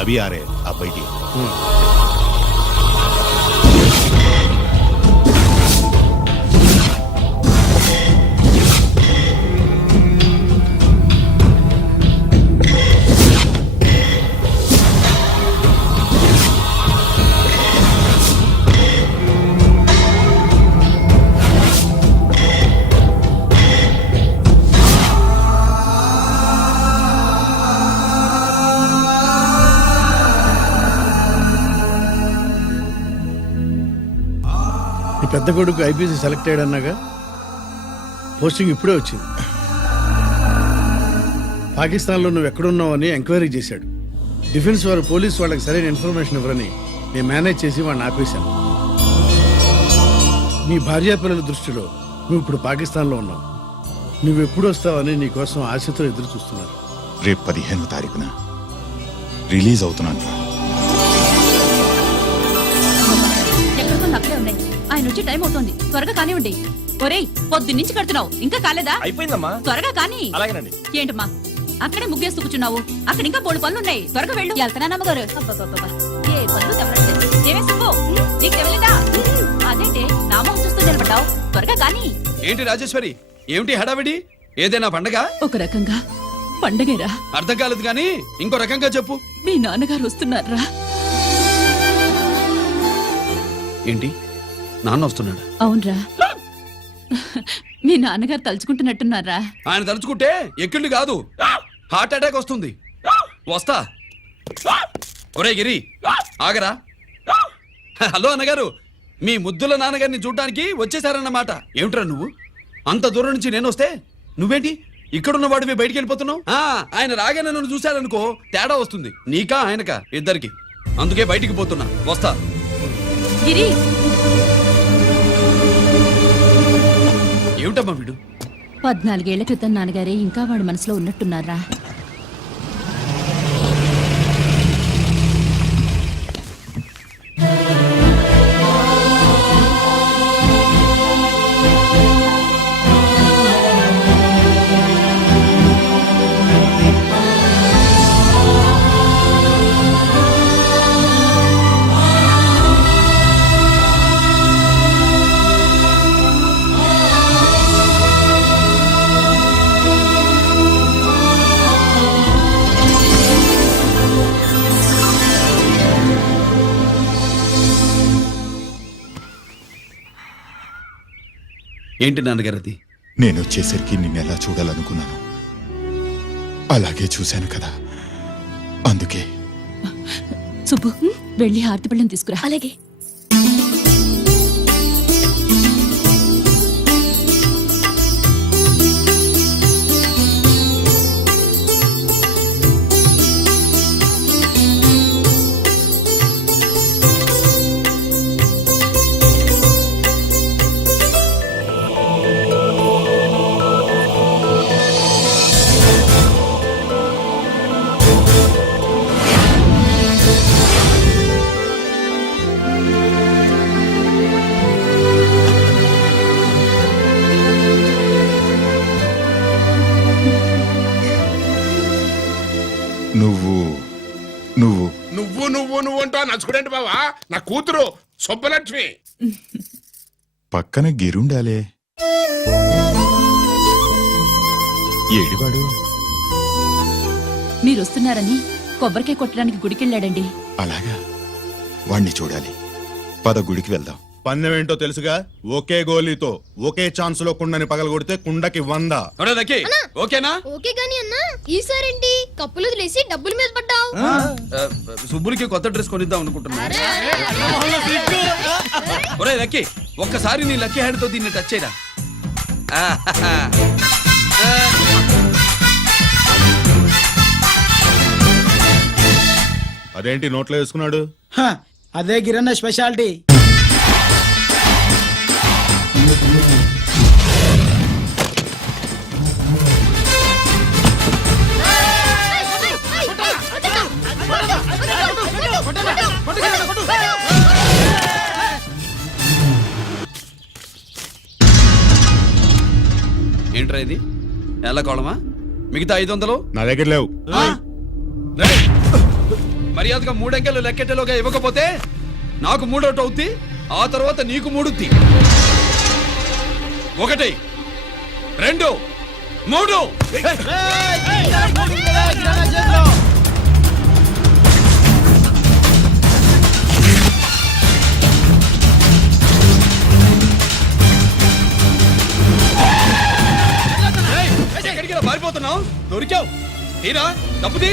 अभी आ रहे हैं, आप बैठिए। పెద్ద కొడుకు ఐపీసీ సెలెక్ట్ అయ్యాడన్నాగా, పోస్టింగ్ ఇప్పుడే వచ్చింది. పాకిస్తాన్లో నువ్వు ఎక్కడున్నావు అని ఎంక్వైరీ చేశాడు. డిఫెన్స్ వారు పోలీసు వాళ్ళకి సరైన ఇన్ఫర్మేషన్ ఇవ్వరని నేను మేనేజ్ చేసి వాడిని ఆపేశాను. నీ భార్యాపిల్లల దృష్టిలో నువ్వు ఇప్పుడు పాకిస్తాన్లో ఉన్నావు. నువ్వు ఎప్పుడు వస్తావని నీ కోసం ఆశతో ఎదురు చూస్తున్నారు. రేపు 15వ తారీఖున రిలీజ్ అవుతున్నాను. అక్కడే ఉన్నాయి. ఆయన వచ్చి టైం అవుతుంది, త్వరగా కానివ్వండి. ఒరేయ్, పొద్దున్నుంచి కడుతున్నావు, ఇంకా కాలేదా? అయిపోయిందమ్మా, త్వరగా కానీ. అలాగేనండి. ఏంటమ్మా అక్కడే ముగ్గేస్తూ కూర్చున్నావు? అక్కడ ఇంకా 3 పనులు ఉన్నాయి, త్వరగా వెళ్ళు. వెళ్తానమ్మగారు. ఏ పనులు తెవరండి. ఏమే సుబ్బు, నీకు తెవలేదా? అదేంటి నా మొహం చూస్తూ నిలబడ్డావు? త్వరగా కానీ. ఏంటి రాజేశ్వరి, ఏమిటి హడావిడి? ఏదైనా పండగ? ఒక రకంగా పండగేరా. అర్థం కాలేదు కానీ ఇంకో రకంగా చెప్పు. మీ నాన్నగారు వస్తున్నారా? ఏంటి, నాన్న వస్తున్నాడు? అవునరా, మీ నాన్నగారు తలుచుకుంటున్నట్టున్నారా? ఆయన తలుచుకుంటే ఎక్కిళ్ళు కాదు, హార్ట్ అటాక్ వస్తుంది. వస్తా. ఒరే గిరి, ఆగరా. హలో అన్నగారు, మీ ముద్దుల నాన్నగారిని చూడ్డానికి వచ్చేసారన్నమాట. ఏమిట్రా నువ్వు? అంత దూరం నుంచి నేను వస్తే నువ్వేంటి ఇక్కడున్న వాడివి బయటికి వెళ్ళిపోతున్నావు? ఆయన రాగానే నన్ను చూశారనుకో తేడా వస్తుంది, నీకా ఆయనకా ఇద్దరికి. అందుకే బయటికి పోతున్నా, వస్తా. గిరి, ఏమిటమ్మా వీడు? 14 ఏళ్ల క్రితం నాన్నగారే ఇంకా వాడి మనసులో ఉన్నట్టున్నారా? ఏంటి నాన్నగారు అది? నేను వచ్చేసరికి నిన్నెలా చూడాలనుకున్నాను, అలాగే చూశాను కదా, అందుకే. సుబ్బు, వెళ్ళి హారతి పళ్ళని తీసుకురా. అలాగే. నువ్వు నువ్వు నువ్వు నువ్వు నువ్వు అంటా నచ్చుకునేంటి బావా? నా కూతురు సుబ్బలక్ష్మి. పక్కన గిరుండాలే. ఏడివాడు? మీరొస్తున్నారని కొబ్బరికాయ కొట్టడానికి గుడికెళ్ళాడండి. అలాగా, వాణ్ణి చూడాలి. పద, గుడికి వెళ్దాం. పందెం ఏంటో తెలుసుగా, ఒకే గోలీతో ఒకే ఛాన్స్ లో కుండని పగలగొడితే కుండకి 100. ఓకేనా? ఓకే గాని అన్నా, ఈసారేంటి కప్పులు వదిలేసి డబ్బుల మీద పడ్డావు? సుబ్బులకి కొత్త డ్రెస్ కొనిద్దాం అనుకుంటున్నా. ఒరే లక్కీ, ఒక్కసారి నీ లక్కీ హ్యాండ్ తో దీన్ని టచ్ చేయరా. అదేంటి నోట్లో వేసుకున్నాడు? అదే గిరన్న స్పెషాలిటీ. ఏంట్రా ఇది? ఎల్ల కోళమా? మిగతా 500 నా దగ్గర లేవు. మర్యాదగా 3 అంకెలు లెక్కెట్టేలోగా ఇవ్వకపోతే నాకు 3 అవుద్ది, ఆ తర్వాత నీకు 3. 1 2 3. ఎక్కడికి పారిపోతున్నావు? దొరికావు. తీరా డబ్బు తీ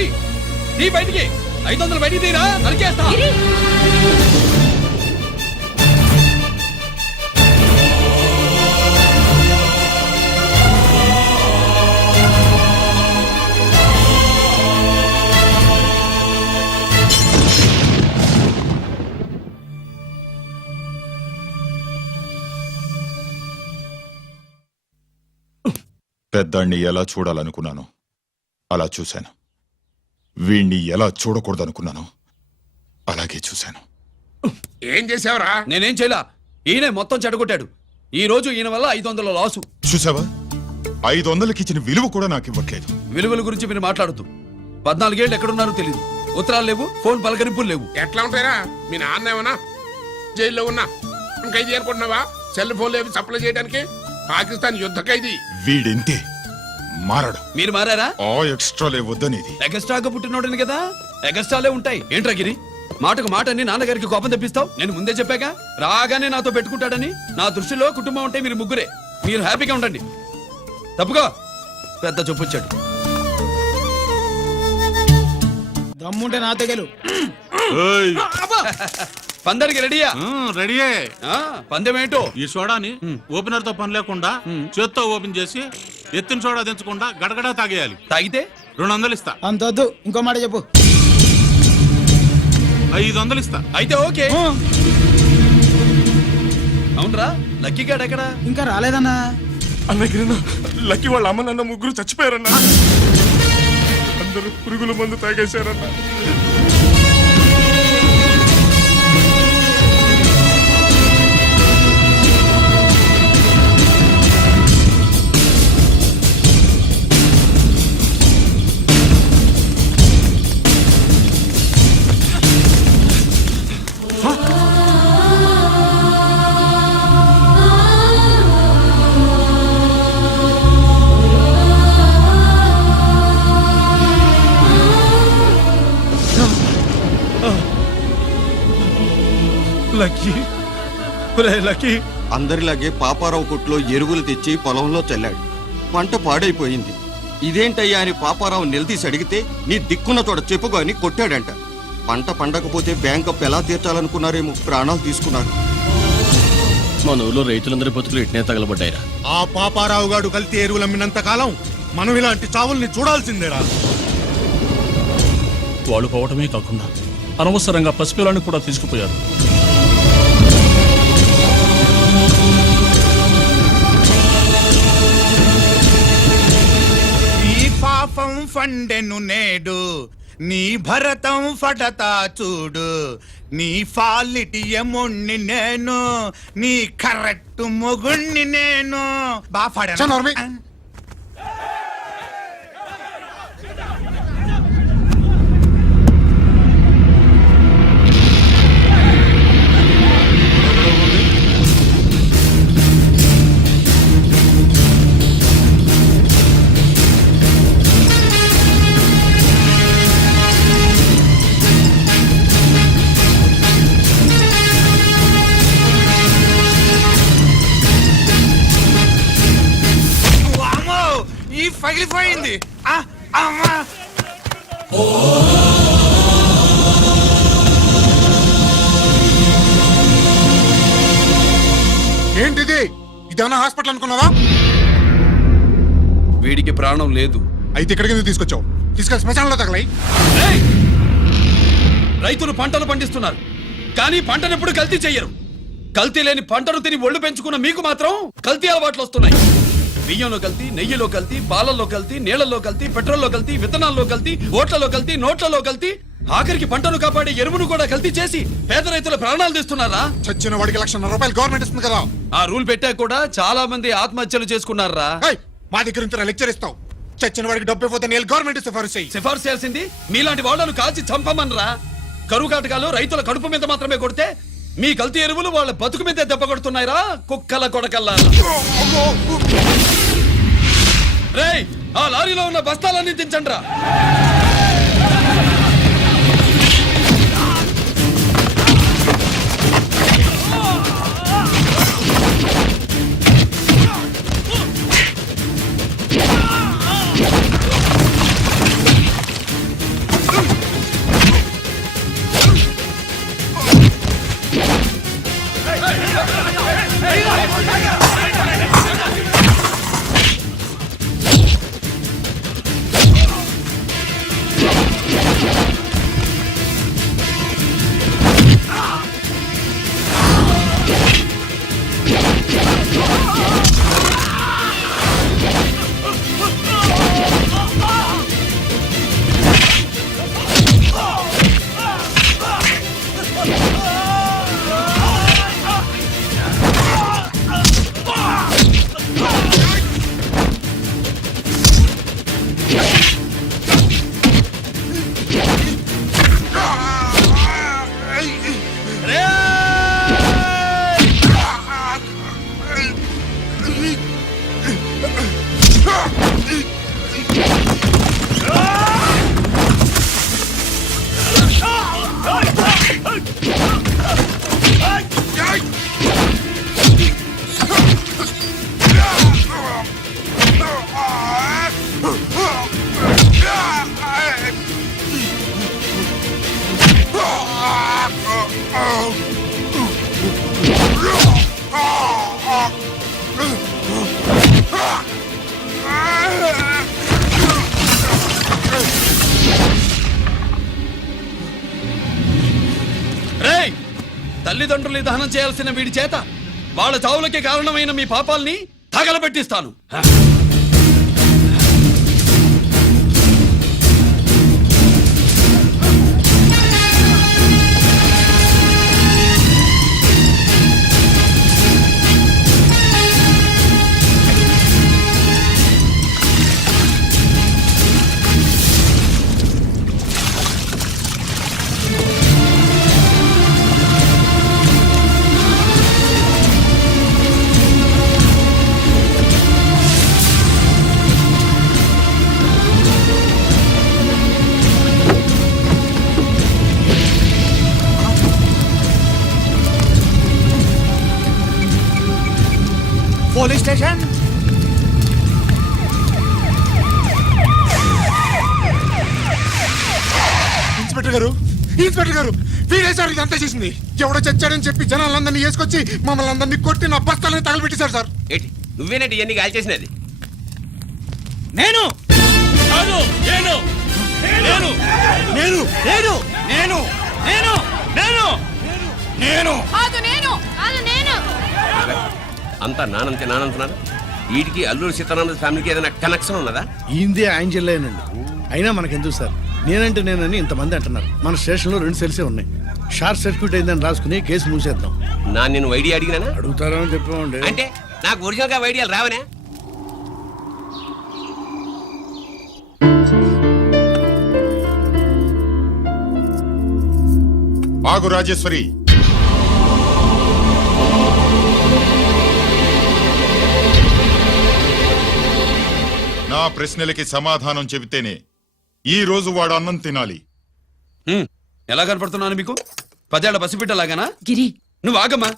బయటికి. 500 బయటికి తీరా, నరికేస్తా. గిరి పెద్దాన్ని ఎలా చూడాలనుకున్నాను అలా చూశాను. వీణ్ణి ఎలా చూడకూడదనుకున్నాను అలాగే చూశాను. ఏం చేసావురా? నేనేం చేయలా, ఈయనే మొత్తం చెడగొట్టాడు. ఈ రోజు ఈయన వల్ల 500 లాసు. చూసావా, 500కి ఇచ్చిన విలువ కూడా నాకు ఇవ్వట్లేదు. విలువల గురించి మీరు మాట్లాడద్దు. 14 ఏళ్ళు ఎక్కడున్నారో తెలియదు. ఉత్తరాలు లేవు, ఫోన్ పలకరింపులు లేవు. ఎట్లా ఉంటాయిరా? మీ నాన్న ఏమన్నా జైల్లో ఉన్నా ఖైదీ అనుకుంటున్నావా? సెల్ ఫోన్ లేవి సప్లై చేయడానికి? పాకిస్తాన్ యుద్ధ ఖైదీ. వీడింతే మారడు. మీరు మారారా? ఆ ఎక్స్ట్రాలే వద్దనేది. ఎగస్ట్రాగా పుట్టినోడని కదా, ఎగస్ట్రాలే ఉంటాయి. ఏంట్రా గిరి, మాటకు మాట అని నాన్నగారికి కోపం తెప్పిస్తావు? నేను ముందే చెప్పాగా, రాగానే నాతో పెట్టుకుంటాడని. నా దృష్టిలో కుటుంబం ఉంటే మీరు ముగ్గురే. మీరు హ్యాపీగా ఉండండి. తప్పుగా పెద్ద చొప్పొచ్చాడు. దమ్ముంటే నాతో గెలు. పందరికి రెడీయా? రెడీయే. పందెం ఏంటో? ఈ సోడాని ఓపెనర్ తో పని లేకుండా చేత్తో ఓపెన్ చేసి ఎత్తిన సోడా దించకుండా గడగడా తాగేయాలి. తాగితే 200 ఇస్తా. అంతొద్దు, ఇంకో మాట చెప్పు. 500 ఇస్తా. అయితే ఓకే. అవునరా, లక్కీ గాడు ఎక్కడా? ఇంకా రాలేదన్నా. అన్నగిరినా లక్కీ వాళ్ళ అమ్మ నాన్న ముగ్గురు చచ్చిపోయారన్నా. అందరూ పురుగుల మందు తాగేశారన్నా. అందరిలాగే పాపారావు కొట్లో ఎరువులు తెచ్చి పొలంలో చల్లాడు. పంట పాడైపోయింది. ఇదేంటయ్యా అని పాపారావు నిలదీసి అడిగితే నీ దిక్కున్న తోడ చెప్పుకో అని కొట్టాడంట. పంట పండకపోతే బ్యాంక్ అప్పు ఎలా తీర్చాలనుకున్నారేమో ప్రాణాలు తీసుకున్నారు. మన ఊళ్ళో రైతులందరి బతుకులు ఇట్నే తగలబడ్డాయిరా. ఆ పాపారావు గాడు కల్తీ ఎరువులు అమ్మినంత కాలం మనం ఇలాంటి చావుల్ని చూడాల్సిందేరా. వాళ్ళు పోవటమే కాకుండా అనవసరంగా పసిపిల్లాన్ని కూడా తీసుకుపోయారు. నీ పాపం ఫండెను నేడు, నీ భరతం ఫటతా చూడు. నీ ఫాలిటి ఎముణ్ణి నేను, నీ కరెక్ట్ మొగుణ్ణి నేను. పగిలిపోయింది. ఏంటిది? ఇదేమన్నా హాస్పిటల్ అనుకున్నావా? వీడికి ప్రాణం లేదు. అయితే ఇక్కడికి ఎందుకు తీసుకొచ్చావు? తీసుకెళ్ళి శ్మశానంలో తగలై. రైతులు పంటలు పండిస్తున్నారు, కానీ పంటను ఎప్పుడు కల్తీ చెయ్యరు. కల్తీ లేని పంటను తిని ఒళ్ళు పెంచుకున్న మీకు మాత్రం కల్తీ అలవాట్లు వస్తున్నాయి. బియ్యంలో కల్తీ, నెయ్యిలో కల్తీ, పాలల్లో కల్తీ, నీళ్లలో కల్తీ, పెట్రోల్లో కల్తీ, విత్తనాల్లో కల్తీ, ఓట్లలో కల్తీ, నోట్లలో కల్తీ, ఆఖరికి పంటను కాపాడే ఎరువును కూడా కల్తీ చేసి పేద రైతుల ప్రాణాలు తీస్తున్నారా? చచ్చిన వాడికి ₹1,00,000 గవర్నమెంట్ ఇస్తుంది కదా. ఆ రూల్ పెట్టా కూడా చాలా మంది ఆత్మహత్యలు చేసుకున్నారా? మా దగ్గర ఇంత లెక్చర్ ఇస్తావు. చచ్చిన వాడికి డబ్బు ఇవ్వతే నేను గవర్నమెంట్ సిఫారసు చెయ్యి. సిఫార్సు చేయాల్సింది మీలాంటి వాళ్ళను కాల్చి చంపమనరా. కరువు కాటకాలు రైతుల కడుపు మీద మాత్రమే కొడితే మీ కల్తీ ఎరువులు వాళ్ళ బతుకు మీద దెబ్బ కొడుతున్నాయిరా కుక్కల కొడకల్లా. రేయ్ ఆ లారీలో ఉన్న బస్తాలన్నీ దించండ్రా. రేయ్ తల్లిదండ్రులు దహనం చేయాల్సిన వీడి చేత వాళ్ళ చావులకి కారణమైన మీ పాపాల్ని తగలబెట్టిస్తాను. Police station. ఇన్స్పెక్టర్ గారు వీడే సార్ ఇదంతా చేసింది. ఎవడో చచ్చాడని చెప్పి జనాలందరినీ వేసుకొచ్చి మమ్మల్ని అందరినీ కొట్టి నా బస్తాలని తగలబెట్టేశారు సార్. ఏంటి నువ్వేనటి ఇవన్నీ గాలి చేసినది? నేను కాదు, నేను నేను నేను నేను నేను నేను నేను నేను కాదు నేను కాదు నేను అంతా నానంటున్నారు. వీడికి అల్లూరు సీతారామరాజు ఫ్యామిలీకి ఏదైనా కనెక్షన్ ఉన్నదా? ఈందే ఆయన జిల్లానండి. అయినా మనకెందుకు సార్, నేనంటే నేనని ఇంతమంది అంటున్నారు. మన స్టేషన్లో 2 సెల్సే ఉన్నాయి. షార్ట్ సర్క్యూట్ అయిందని రాసుకుని కేసు మూసేద్దాం. నేను ఐడియా అడిగినా అడుగుతారో అని చెప్పామండి. అంటే నాకు ఒరిజినల్ గా ఐడియాలు రావనే. బాగు రాజేశ్వరి, నా ప్రశ్నలకి సమాధానం చెబితేనే ఈ రోజు వాడు అన్నం తినాలి. ఎలా కనపడుతున్నాను మీకు? 10 ఏళ్ల పసిబిడ్డలాగానా? గిరి నువ్వు ఆగమ్మా.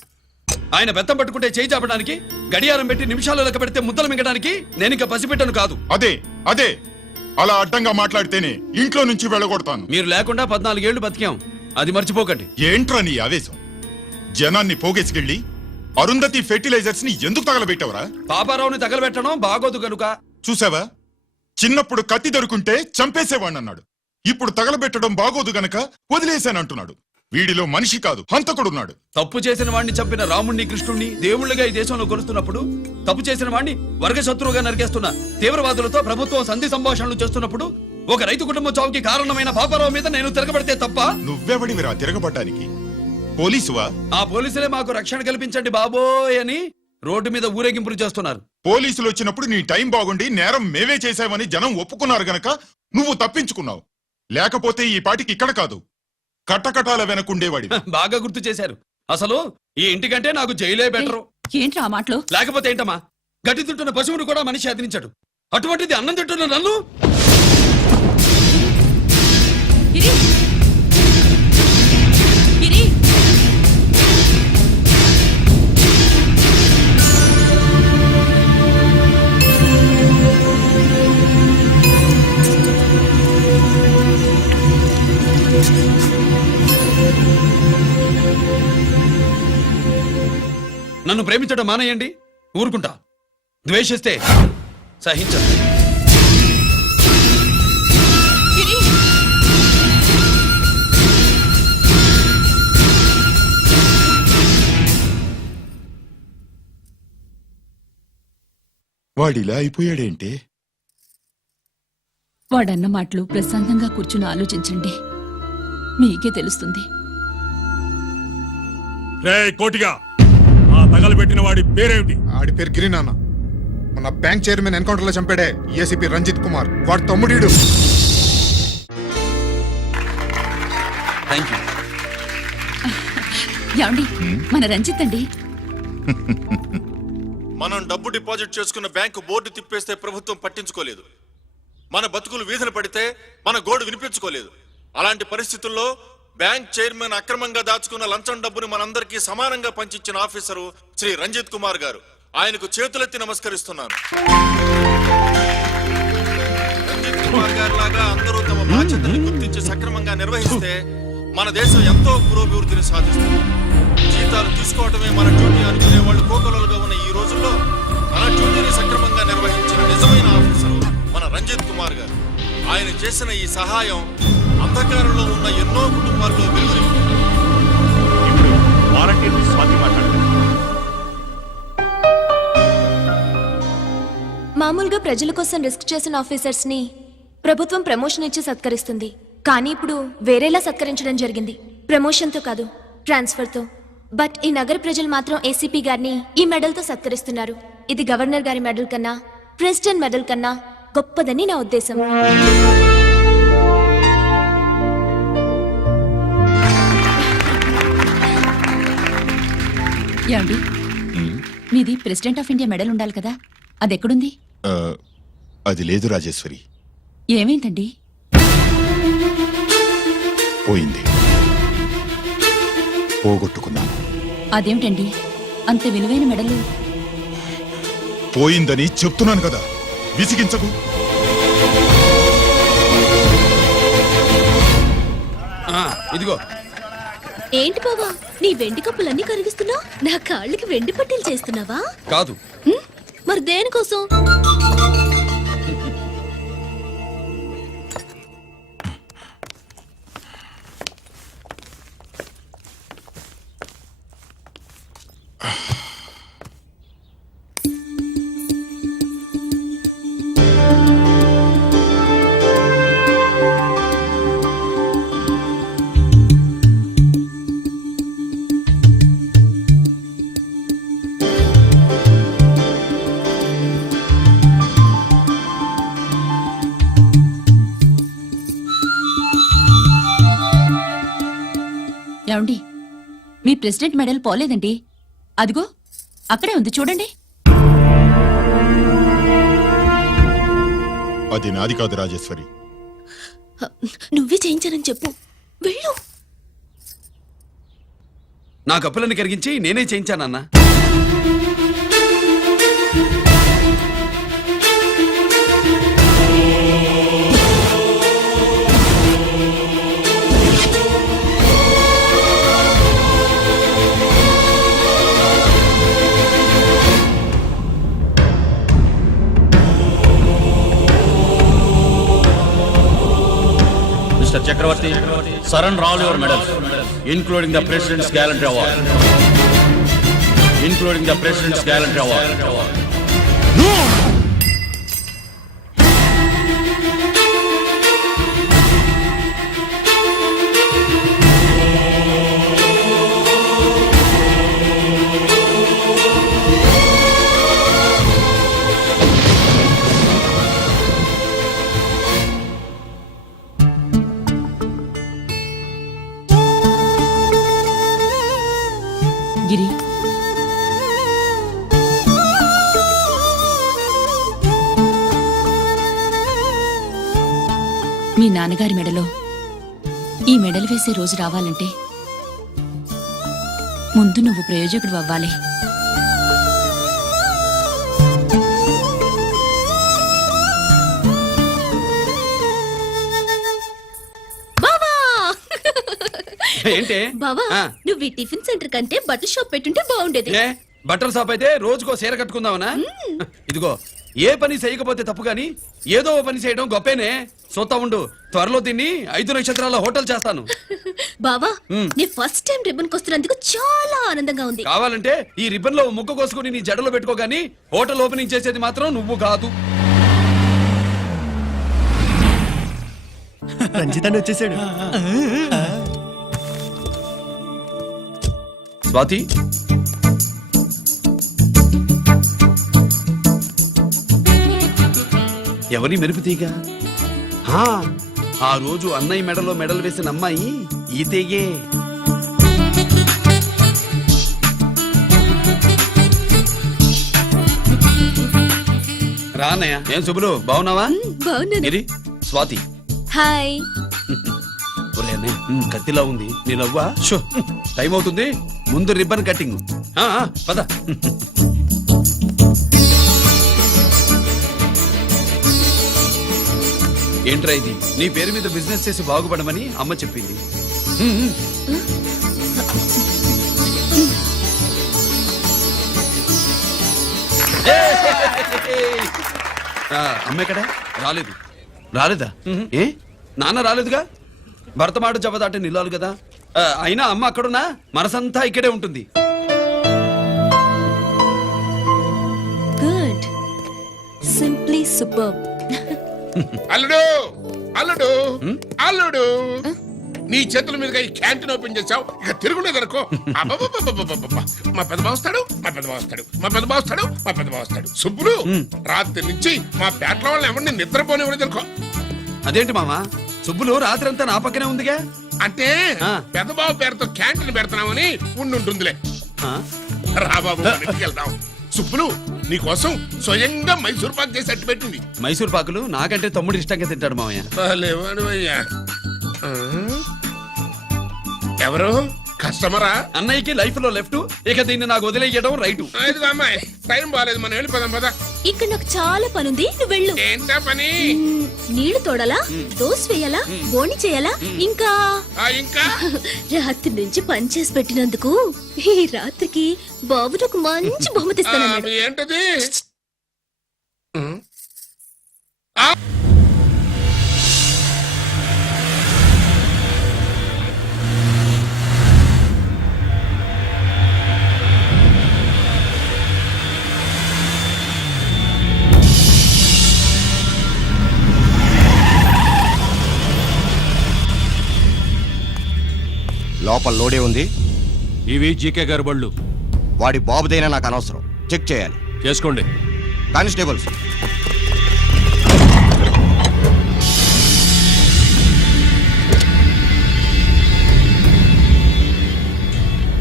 ఆయన బెత్తం పట్టుకుంటే చేయి చాపడానికి, గడియారం పెట్టి నిమిషాలు లెక్క పెడితే ముద్దలు మింగడానికి నేను ఇంకా పసిబిడ్డను కాదు. అదే అదే అలా అడ్డంగా మాట్లాడితేనే ఇంట్లో నుంచి వెళ్ళగొడతాను. మీరు లేకుండా 14 ఏళ్లు బతికాం, అది మర్చిపోకండి. ఏంట్రా నీ ఆవేశం? జనాన్ని పోగేసుకెళ్ళి అరుంధతి ఫెర్టిలైజర్స్ ని ఎందుకు తగలబెట్టావరా? పాపారావుని తగలబెట్టడం బాగోదు కనుక. చూసావా, చిన్నప్పుడు కత్తి దొరుకుంటే చంపేసేవాణ్ణన్నాడు. ఇప్పుడు తగలబెట్టడం బాగోదు గనక వదిలేశానంటున్నాడు. వీడిలో మనిషి కాదు, హంతకుడున్నాడు. తప్పు చేసిన వాడిని చంపిన రాముణ్ణి, కృష్ణుణ్ణి దేవుళ్ళుగా ఈ దేశంలో కొలుస్తున్నప్పుడు, తప్పు చేసిన వాడిని వర్గ శత్రువుగా నరికేస్తున్న తీవ్రవాదులతో ప్రభుత్వం సంధి సంభాషణలు చేస్తున్నప్పుడు, ఒక రైతు కుటుంబం చావుకి కారణమైన పాపారావు మీద నేను తిరగబడితే తప్ప? నువ్వెవడివిరా తిరగబడ్డానికి? పోలీసువా? ఆ పోలీసులే మాకు రక్షణ కల్పించండి బాబోయ్ అని రోడ్డు మీద ఊరేగింపులు చేస్తున్నారు. పోలీసులు వచ్చినప్పుడు నీ టైం బాగుండి నేరం మేవే చేశావని జనం ఒప్పుకున్నారు గనక నువ్వు తప్పించుకున్నావు. లేకపోతే ఈ పాటికి ఇక్కడ కాదు, కట్టకటాల వెనకుండేవాడి. బాగా గుర్తు చేశారు. అసలు ఈ ఇంటికంటే నాకు జైలే బెటరు. ఏంట్రా ఆ మాటలు? లేకపోతే ఏంటమ్మా, గడ్డి తింటున్న పశువును కూడా మనిషి అదిరించాడు. అటువంటిది అన్నం తింటున్న నన్ను. గిరి! గిరి! నన్ను ప్రేమించడం మానేయండి, ఊరుకుంటా. ద్వేషిస్తే సహించదు. గిరి! వాడిలా అయిపోయాడేంటి? వాడన్న మాటలు ప్రశాంతంగా కూర్చుని ఆలోచించండి, మీకే తెలుస్తుంది. రే కోటిగా, ఆ తగలబెట్టిన వాడి పేరేమిటి? ఆడి పేరు గిరి నాన్న. మన బ్యాంక్ చైర్మన్ ఎన్కౌంటర్ లో చంపాడే ఏసీపీ రంజిత్ కుమార్, వాడు తమ్ముడీడు. Thank you. ఏమండి, మన రంజిత్ అండి. మనం డబ్బు డిపాజిట్ చేసుకున్న బ్యాంకు బోర్డు తిప్పేస్తే ప్రభుత్వం పట్టించుకోలేదు. మన బతుకులు వీధులు పడితే మన గోడు వినిపించుకోలేదు. అలాంటి పరిస్థితుల్లో బ్యాంక్ చైర్మన్ అక్రమంగా దాచుకున్న లంచం డబ్బుని మనందరికీ సమానంగా పంచిచ్చిన ఆఫీసరు శ్రీ రంజిత్ కుమార్ గారు. ఆయనకు చేతులెత్తి నమస్కరిస్తున్నాను. రంజిత్ కుమార్ గారి లాగా అందరూ తమ బాధ్యతని గుర్తించి సక్రమంగా నిర్వహిస్తే మన దేశం ఎంతో పురోభివృద్ధిని సాధిస్తుంది. జీతాలు తీసుకోవటమే మన డ్యూటీ అనుకునే వాళ్ళు కోకొలలుగా ఉన్న ఈ రోజుల్లో మన డ్యూటీని సక్రమంగా నిర్వహించిన నిజమైన ఆఫీసరు మన రంజిత్ కుమార్ గారు. ఆయన చేసిన ఈ సహాయం అంధకారంలో ఉన్న ఎన్నో కుటుంబాల్లో వెలుగుని. మామూలుగా ప్రజల కోసం రిస్క్ చేసిన ఆఫీసర్స్ ని ప్రభుత్వం ప్రమోషన్ ఇచ్చి సత్కరిస్తుంది. కానీ ఇప్పుడు వేరేలా సత్కరించడం జరిగింది. ప్రమోషన్ తో కాదు, ట్రాన్స్ఫర్ తో. బట్ ఈ నగర ప్రజలు మాత్రం ఏసీపీ గారిని ఈ మెడల్ తో సత్కరిస్తున్నారు. ఇది గవర్నర్ గారి మెడల్ కన్నా, ప్రెసిడెంట్ మెడల్ కన్నా గొప్పదని నా ఉద్దేశం. ఏమండి, మీది ప్రెసిడెంట్ ఆఫ్ ఇండియా మెడల్ ఉండాలి కదా, అది ఎక్కడుంది? అది లేదు రాజేశ్వరి, ఏమైందండి? పోయింది, పోగొట్టుకున్నాను. అదేమిటండి అంత విలువైన మెడలు? పోయిందని చెప్తున్నాను కదా, విసిగించకు. ఇదిగో. ఏంటి బావా, నీ వెండి కప్పులన్నీ కరిగిస్తున్నావు? నా కాళ్ళకి వెండి పట్టీలు చేస్తున్నావా? కాదు. మరి దేనికోసం? ఏమండి, మీ ప్రెసిడెంట్ మెడల్ పోలేదండి, అదిగో అక్కడే ఉంది చూడండి. అది నాది కాదు రాజేశ్వరి. నువ్వే చేయించానని చెప్పు, వెళ్ళు. నా కప్పులను కరిగించి నేనే చేయించానన్నా. Mr. Chakravarti, surrender all your medals, including the President's Gallantry Award. Including the President's Gallantry Award. గిరి మీ నాన్నగారి మెడలో ఈ మెడలు వేసే రోజు రావాలంటే ముందు నువ్వు ప్రయోజకుడు అవ్వాలి. ఏంటి బావా ఆ. నువ్వు ఈ టిఫిన్ సెంటర్ కంటే బట్టల షాప్ పెట్టుంటే బాగుండేది. ఏ బట్టల షాప్ అయితే రోజుకో చీర కట్టుకుందామనా? ఇదిగో ఏ పని చేయకపోతే తప్పు గాని ఏదో ఓ పని చేయడం గొప్పేనే. చూస్తా ఉండు, త్వరలో దీన్ని 5 నక్షత్రాల హోటల్ చేస్తాను. బావా నీ ఫస్ట్ టైం రిబ్బన్ కొస్తున్నందుకు చాలా ఆనందంగా ఉంది. కావాలంటే ఈ రిబ్బన్ లో ముక్క కోసుకుని నీ జడలో పెట్టుకోగాని హోటల్ ఓపెనింగ్ చేసేది మాత్రం నువ్వు కాదు. రంజితాన్ని వచ్చేసాడు. స్వాతి, ఎవరి మెరుపుతీగా? ఆ రోజు అన్నయ్య మెడలో మెడలు వేసిన అమ్మాయి ఈతేగే. రా అన్నయ్య. ఏం శుభులు, బాగున్నావా? బాగున్నాను. ఇది స్వాతి. హాయ్. ఒరే అన్నయ్య, కత్తిలా ఉంది నీ నవ్వా? షో, టైం అవుతుంది, ముందు రిబ్బన్ కటింగ్. పద. ఏంట్రా ఇది? నీ పేరు మీద బిజినెస్ చేసి బాగుపడమని అమ్మ చెప్పింది. అమ్మ ఎక్కడ? రాలేదు. రాలేదా? ఏ నాన్న రాలేదుగా? భర్త మాట జవదాటే నిల్లాలి కదా. అయినా అమ్మ అక్కడున్నా మనసంతా ఇక్కడే ఉంటుంది. Good, simply super. అల్లుడు అల్లుడు అల్లుడు, నీ చేతుల మీదుగా ఈ క్యాంటీన్ ఓపెన్ చేసావు, ఇక తిరుగులేదు అనుకో. మా పెద్ద బావస్తాడు, మా పెద్ద బావస్తాడు, మా పెద్ద బావస్తాడు, మా పెద్ద బావస్తాడు. సుబ్బులు రాత్రి నుంచి మా పేటల వాళ్ళని ఎవరిని నిద్రపోనివ్వలేదు అనుకో. అదేంటి మామా, సుబ్బులు రాత్రి అంతా నా పక్కనే ఉందిగా? అంటే పెద్ద బావ పేరుతో క్యాంటీన్ పెడుతున్నామని ఉండుంటుందిలే. రా బాబు, వెళ్దాం. సుబ్బులు నీకోసం స్వయంగా మైసూర్ పాక్ చేసి అట్టు పెట్టింది. మైసూర్ పాకులు నాకంటే తమ్ముడు ఇష్టంగా తింటాడు మామయ్య. ఎవరు కస్టమరా? అన్నయ్యకి లైఫ్ లో లెఫ్ట్, ఇక దీన్ని నాకు వదిలేయడం రైట్. అమ్మాయి టైం బాగాలేదు, మనం వెళ్ళిపోదాం పద. ఇక్కడ నాకు చాలా పనుంది, నువ్వు వెళ్ళు. ఏంటా పని? నీళ్లు తోడాలా, దోశ వేయాలా, బోని చేయాలా, ఇంకా ఇంకా రాత్రి నుంచి పని చేసి పెట్టినందుకు ఈ రాత్రికి బాబు ఒక మంచి బహుమతి ఇస్తానన్నాడు. ఏంటది? లోపల లోడే ఉంది. ఇవి జీకే గారి బళ్ళు. వాడి బాబుదైనా నాకు అనవసరం, చెక్ చేయాలి. చేసుకోండి. Constables,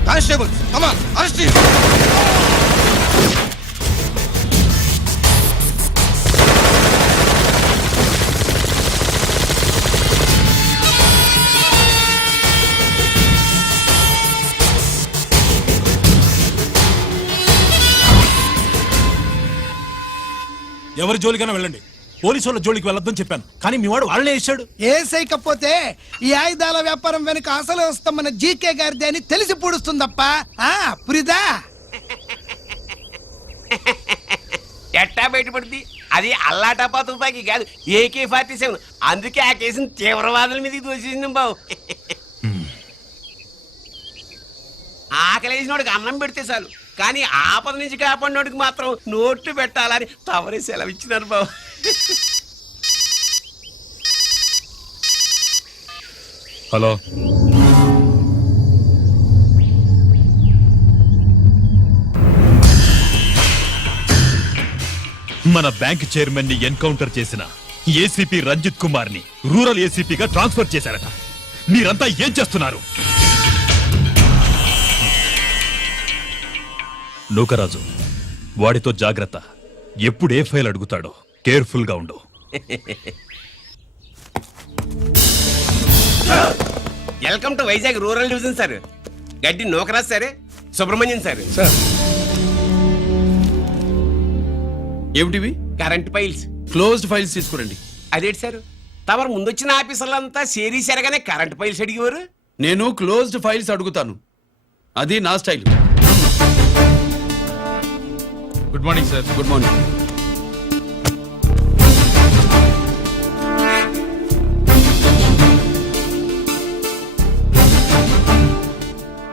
constables, come on, arrest him. ఎవరి జోలికైనా వెళ్ళండి, పోలీసు వాళ్ళ జోలికి వెళ్ళొద్దని చెప్పాను, కానీ మీ వాడు వాళ్ళనే ఇచ్చాడు. ఏసైకపోతే ఈ ఆయుధాల వ్యాపారం వెనుక అసలు వస్తామన్న జీకే గారిది అని తెలిసి పూడుస్తుందప్ప. పురిదా ఎట్టా బయటపడుతుంది? అది అల్లాటపా తుపాకి కాదు, AK-47. అందుకే ఆ కేసుని తీవ్రవాదుల మీదకి దోషింది బావు. ఆకలేసినోడికి అన్నం పెడితే చాలు, కానీ ఆపద నుంచి కాపాడినోడికి మాత్రం నోట్లు పెట్టాలని తవరే సెలవు ఇచ్చినారు బాబు. హలో, మన బ్యాంక్ చైర్మన్ ని ఎన్కౌంటర్ చేసిన ఏసీపీ రంజిత్ కుమార్ ని రూరల్ ఏసీపీగా ట్రాన్స్ఫర్ చేశారట. మీరంతా ఏం చేస్తున్నారు? నూకరాజు వాడితో జాగ్రత్త. ఎప్పుడు ఏ ఫైల్ అడుగుతాడో కేర్ఫుల్ గా ఉండు. Welcome to Vizag rural division sir. Gaddi Nookaraju sir, Subrahmanyam sir. ఏమిటివి? Current files. క్లోజ్డ్ ఫైల్స్ తీసుకురండి. అదేంటి సార్, తమరు ముందొచ్చిన ఆఫీసర్లంతా షేరీ సరగానే కరెంట్ ఫైల్స్ అడిగేవారు. నేను క్లోజ్డ్ ఫైల్స్ అడుగుతాను, అది నా style. Good morning sir. Good morning.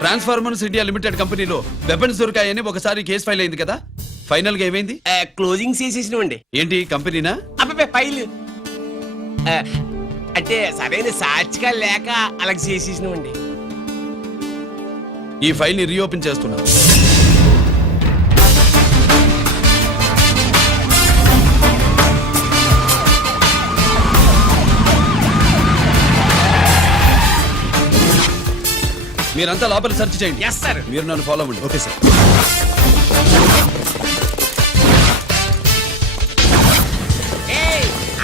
Transformers India limited కంపెనీలో వెపన్స్ దొరికాయని ఒకసారి కేసు ఫైల్ అయింది కదా, ఫైనల్ గా ఏమైంది? క్లోజింగ్ చేసేసినవండి. ఏంటి కంపెనీనా? అబ్బాయి ఫైల్ అంటే సరైన సాక్షిగా లేక అలా చేసేసినవండి. ఈ ఫైల్ ని రీఓపెన్ చేస్తున్నా. మీరంతా లోపల సెర్చ్ చేయండి. Yes sir. మీరు నన్ను ఫాలో అవ్వండి. Okay sir.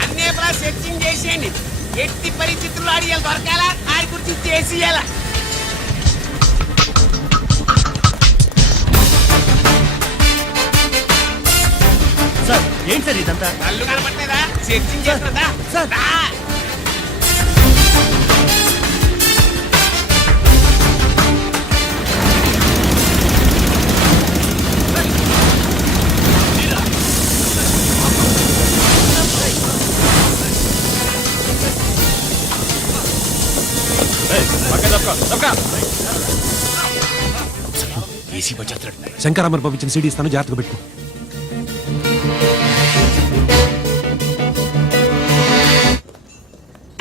అన్నే సెర్చింగ్ చేసేయండి. ఎట్టి పరిస్థితుల్లో ఆడియాలు దొరకాలా, ఆడి గురించి చేసేయాలా. సార్ ఏంటి సార్ ఇదంతా? కళ్ళు కనపడలేదా? సెర్చింగ్ చేస్తుందా సార్? ఏసీ వచ్చేస్తాడు. శంకరామర్ పంపించిన సీడీ ఇస్తాను, జాగ్రత్తగా పెట్టుకో.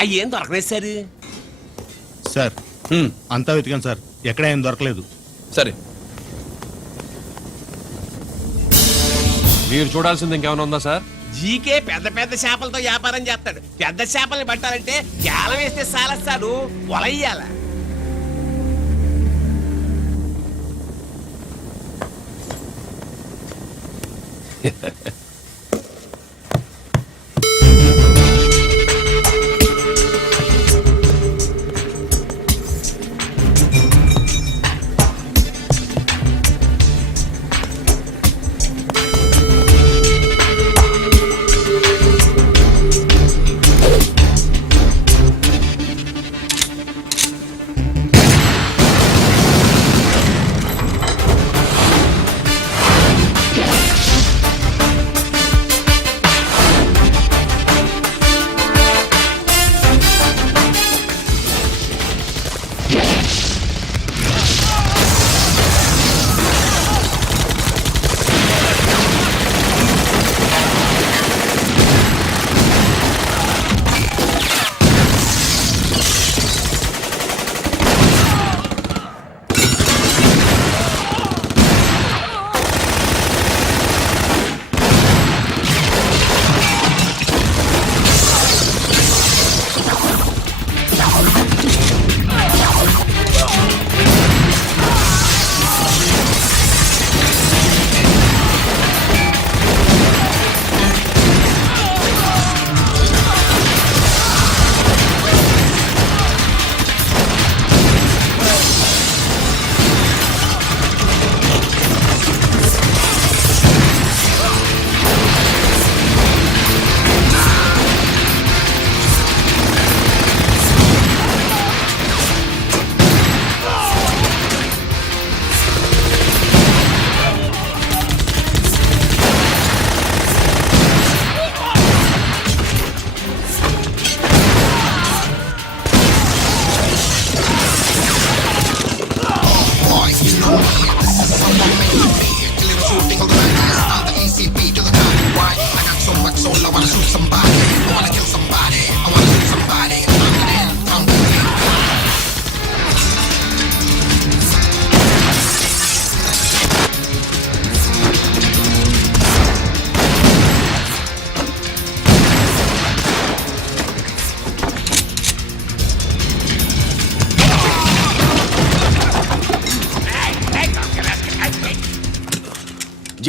అయ్యేం దొరకలేదు సార్. సార్ అంతా వెతికాను సార్, ఎక్కడ ఏం దొరకలేదు. సరే, మీరు చూడాల్సింది ఇంకేమైనా ఉందా సార్? జీకే పెద్ద పెద్ద చేపలతో వ్యాపారం చేస్తాడు. పెద్ద చేపల్ని పట్టాలంటే కేలం వేస్తే సాలస్తాడు, వలయ్యాల.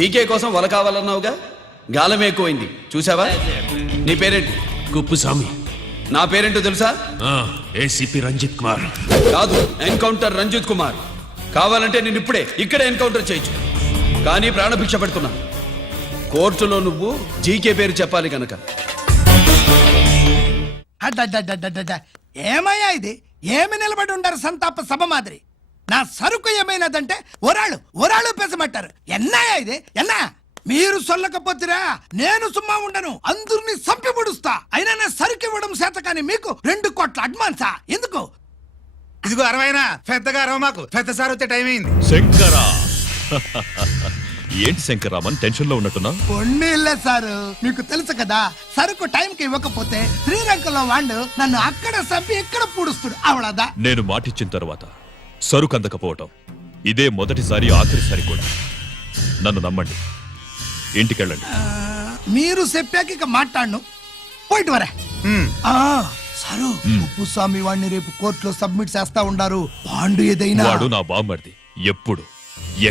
జీకే కోసం వల కావాలన్నావుగా, గాలం ఎక్కువైంది చూసావా? నీ పేరేంటి? కుప్పుస్వామి. నా పేరేంటో తెలుసా? ఏసీపీ రంజిత్ కుమార్. కాదు, ఎన్కౌంటర్ రంజిత్ కుమార్. కావాలంటే నేను ఇప్పుడే ఇక్కడే ఎన్కౌంటర్ చేయొచ్చు, కానీ ప్రాణభిక్ష పెడుతున్నా. కోర్టులో నువ్వు జీకే పేరు చెప్పాలి కనుక. అడ్డడ్డడ్డడ్డడ్డ. ఏమయ్యా ఇది? ఏమి నిలబడి ఉండారు సంతాప సభ మాదిరి? నా సరుకు ఏమైనదంటే ఒరాళ్ళు పెసమంటారు. ఎన్నాయా ఇది? ఎన్నా మీరు సొల్లకపోతురా నేను సుమ్మా ఉండను, అందరిని సంపి పుడుస్తా. అయినా నా సరుకు ఇవ్వడం చేత కానీ మీకు 2 కోట్ల అడ్వాన్సా? ఎందుకు? ఇదిగో 60 పెద్దగా అరవ మాకు, పెద్ద సార్ వచ్చే టైం అయింది. శంకరా ఏంటి శంకరామన్ టెన్షన్ లో ఉన్నట్టున్నా? పొన్నీళ్ళే సారు, మీకు తెలుసు కదా, సరుకు టైంకి ఇవ్వకపోతే శ్రీలంకలో వాడు నన్ను అక్కడ సంపి ఇక్కడ పూడుస్తుడు. అవళదా నేను మాటిచ్చిన తర్వాత సరుకు అందకపోవటం ఇదే మొదటిసారి, ఆఖరిసారి కూడా. నన్ను నమ్మండి, ఇంటికెళ్ళండి. మీరు చెప్పాక ఇక మాట్లాడను. పోయిట్ వరే. సారు, ఉప్పుస్వామి వాడిని రేపు కోర్టులో సబ్మిట్ చేస్తా ఉండారు. బాండు ఏదైనా వాడు నా బామ్మర్ది. ఎప్పుడు,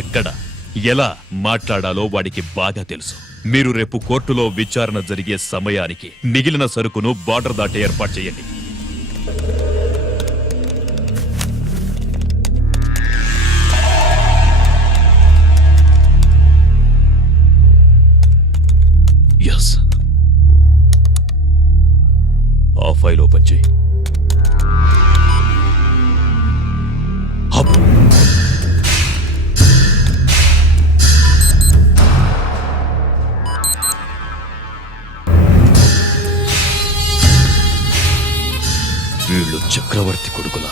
ఎక్కడ, ఎలా మాట్లాడాలో వాడికి బాగా తెలుసు. మీరు రేపు కోర్టులో విచారణ జరిగే సమయానికి మిగిలిన సరుకును బార్డర్ దాటే ఏర్పాటు చేయండి. ఎస్, ఆ ఫైల్ ఓపెన్ చేయి. అప్. వీళ్ళు చక్రవర్తి కొడుకులా.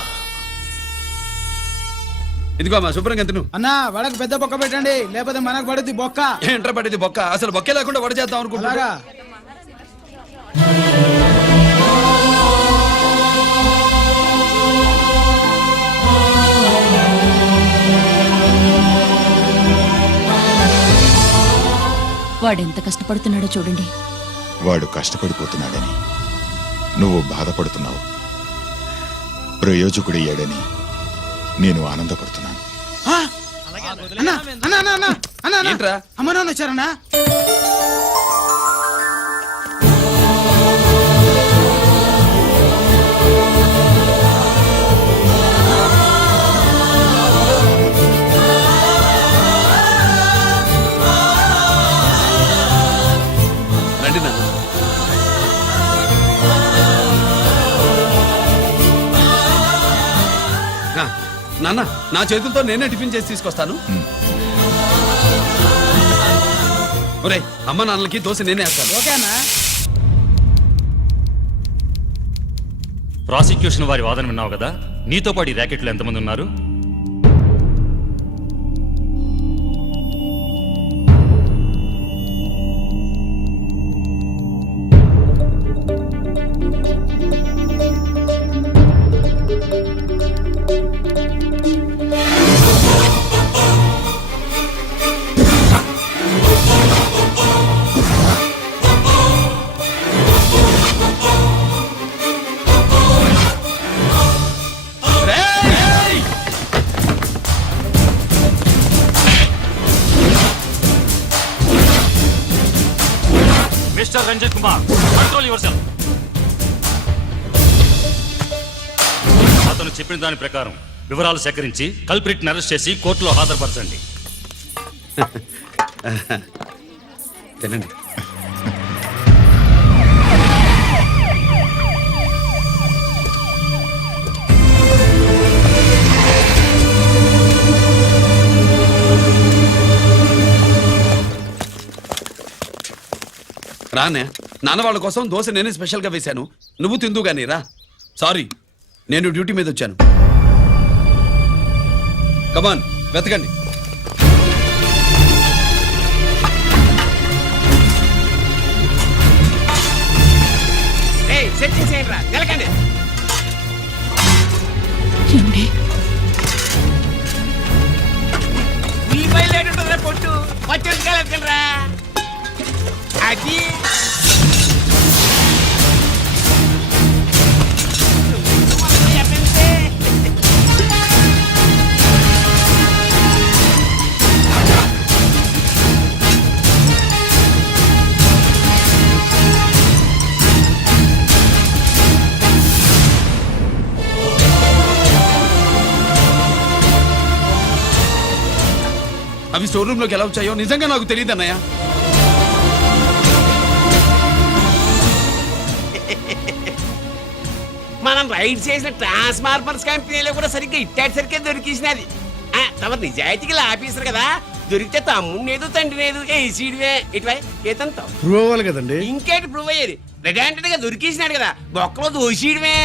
ఇదిగో మా శుభ్రంగా తిను. అన్నా వడకు పెద్ద బొక్క పెట్టండి, లేకపోతే మనకు పడుద్ది బొక్క. ఏంట్రా పడింది బొక్క? అసలు బొక్కే లేకుండా వడ చేద్దాం అనుకుంటున్నా. వాడెంత కష్టపడుతున్నాడో చూడండి. వాడు కష్టపడిపోతున్నాడని నువ్వు బాధపడుతున్నావు, ప్రయోజకుడయ్యాడని నేను ఆనందపడుతున్నాను. ఏంట్రా? అమ్మ నాన్న వచ్చారన్నా. రండి నాన్న. నాన్న, నా చేతులతో నేనే టిఫిన్ చేసి తీసుకొస్తాను. ఒరే, అమ్మ నాన్నలకి దోశ నేనే వేస్తాను. ఓకేనా? ప్రాసిక్యూషన్ వారి వాదన విన్నావు కదా. నీతో పాటు ఈ ర్యాకెట్లు ఎంతమంది ఉన్నారు? Mister Ranjit Kumar, control yourself. అతను చెప్పిన దాని ప్రకారం వివరాలు సేకరించి కల్ప్రిట్ ని అరెస్ట్ చేసి కోర్టులో హాజరుపరచండి. తినండి. రానే, నాన్న వాళ్ళ కోసం దోశ నేనే స్పెషల్గా వేశాను, నువ్వు తిందు గానీ రా. సారీ, నేను డ్యూటీ మీద వచ్చాను. కమాన్, వెతకండి. సెట్టింగ్ చేయండి రా, నిలకండి. ఉల్లిపాయలు ఏంటుంటుందిరా పొట్టు, పచ్చిమిరపకాయలు రా. అది అవి స్టోర్ రూమ్ లోకి ఎలా వచ్చాయో నిజంగా నాకు తెలియదు అన్నయ్య. మనం రైడ్ చేసిన ట్రాన్స్ఫార్మర్స్ కంపెనీలో కూడా సరిగ్గా ఇట్టాడు దొరికేసినది తమ నిజాయితీకి ఆఫీసర్ కదా, దొరికితే తమ్ముడినేదు తండ్రినేదు ఏసీడివే ఇటువై ఏతంతో ప్రూవ్ అవ్వాలి కదండి. ఇంకేటి ప్రూవ్ అయ్యేది? రెడ్ హ్యాండెడ్ గా దొరికేసినాడు కదా, బొక్కలో దోషీడమే.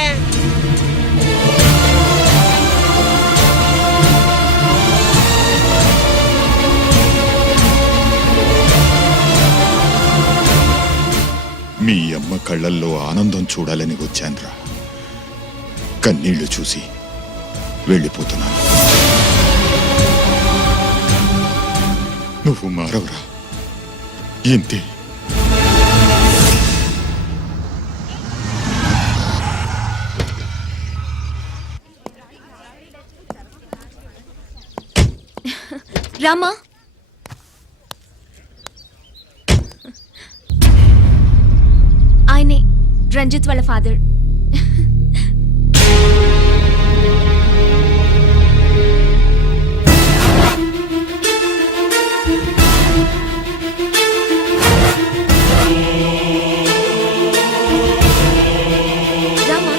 మీ అమ్మ కళ్ళల్లో ఆనందం చూడాలని వచ్చాన్రా. కన్నీళ్లు చూసి వెళ్ళిపోతున్నాను. నువ్వు మారవురా, ఇంతే. రామా, ఆయనే రంజిత్ వాళ్ళ ఫాదర్. రామా,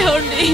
ఏమండి